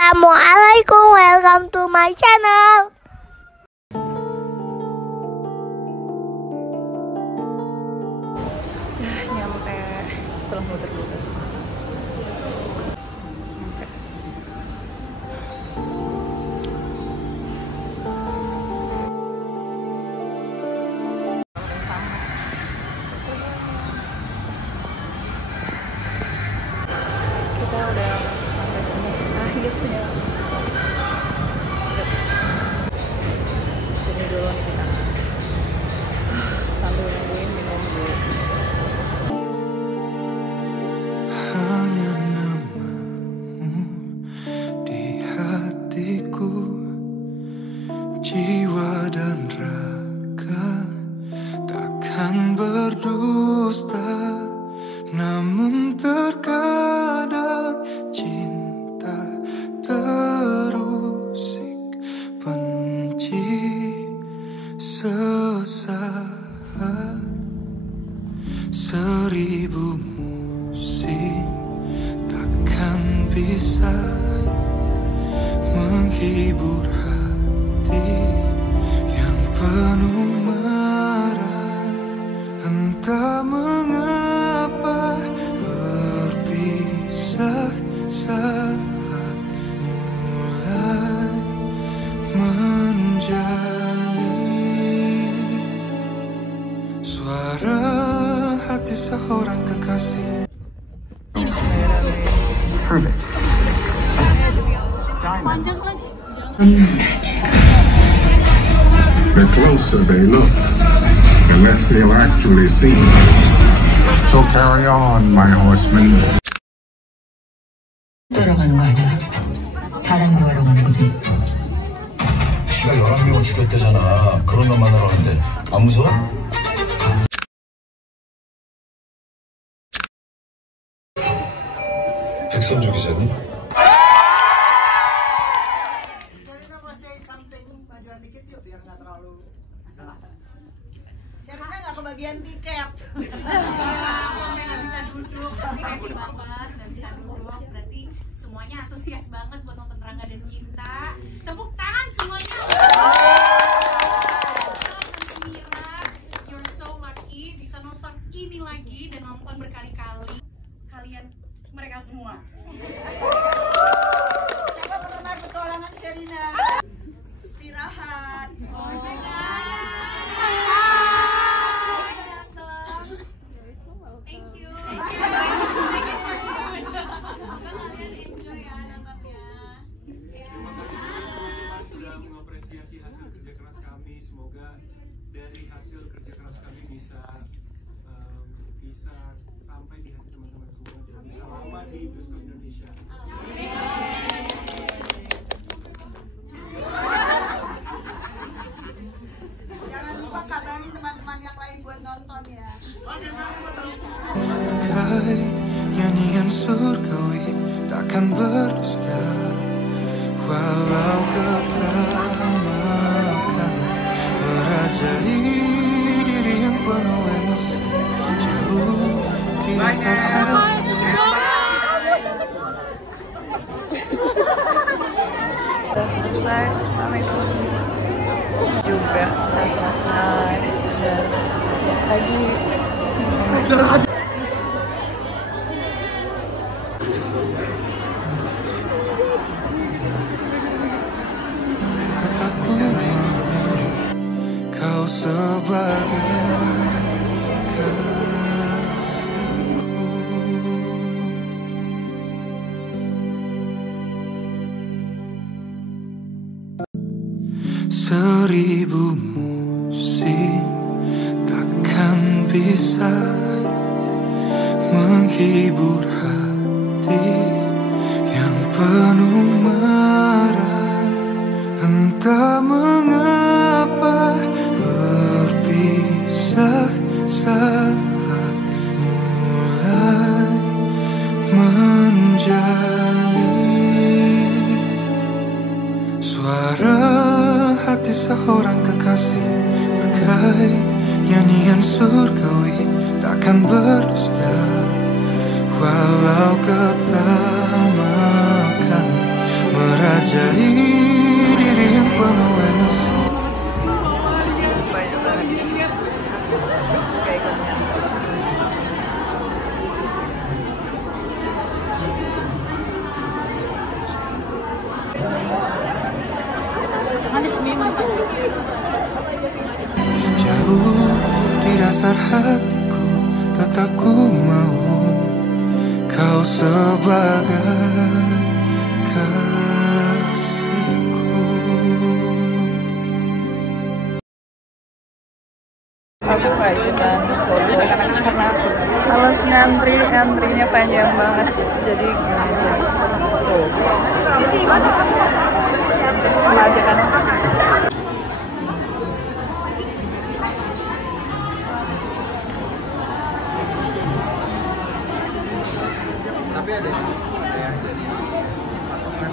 Assalamualaikum, welcome to my channel. Nyampe setelah muter-muter. Kita udah sampai sini. Akhirnya. Sini dulu nih kita. Sambil nungguin minum dulu. Hanya namamu di hatiku, jiwa dan raga takkan berdusta. Namun terkadang cinta terusik, benci sesaat. Seribu musim takkan bisa menghibur hati yang penuh marah. Entah mengapa berpisah saat mulai menjalin. Suara hati seorang kekasih. Perfect. The closer they look, the less they'll actually see. So carry on, my horsemen. 들어가는 거 아니야? 사람 구하러 가는 거지. 씨가 11명을 죽였대잖아. 그런 놈 만나러 가는데 안 무서워? 백선주 기자는? Sherina nggak kebagian tiket. Nggak bisa duduk, kayak di bawah, nggak bisa duduk. Berarti semuanya antusias banget buat nonton Rangga dan Cinta. Tepuk tangan semuanya. Mira, you're so lucky bisa nonton ini lagi dan nonton berkali-kali. Kalian mereka semua. Siapa penggemar petualangan Sherina? Istirahat. Oh my God. Thank you. Semoga kalian enjoy ya nontonnya. Sudah mengapresiasi hasil kerja keras kami. Semoga dari hasil kerja keras kami bisa sampai di hati teman-teman semua dan bisa lama di bioskop Indonesia. Jangan lupa kabarin teman-teman yang lain buat nonton ya. Bagai nyanyian surgawi takkan berdusta, walau ketamakan merajai diri yang penuh emosi, jauh di dasar hati. Udah selesai, pamit juga udah selesai dan lagi Kataku mau kau sebagai kasihku. Seribu musim takkan bisa menghibur hati yang penuh marah. Entah mengapa berpisah saat mulai menjalin. Suara hati seorang kekasih bagai nyanyian surgawi takkan berdusta, walau ketamakan Hargai diri yang penuh emosi. Banyak banget. Gak ikut nyampe. Jauh di dasar hatiku, tetap ku mau kau sebagai kasihku. Aku gak ikutan foto karena males ngantri, antrinya panjang banget. Jadi gini aja. Tuh. Sama aja kan. Tapi ada yang jadi patokan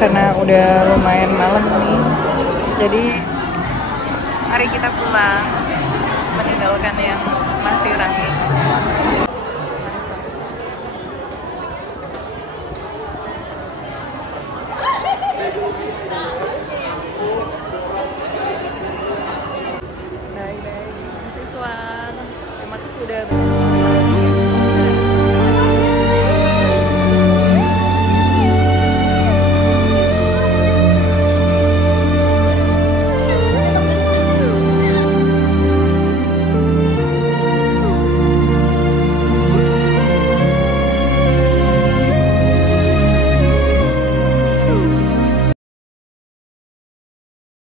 karena udah lumayan malam nih, jadi mari kita pulang meninggalkan yang masih ramai. Bye bye siswa, terima kasih sudah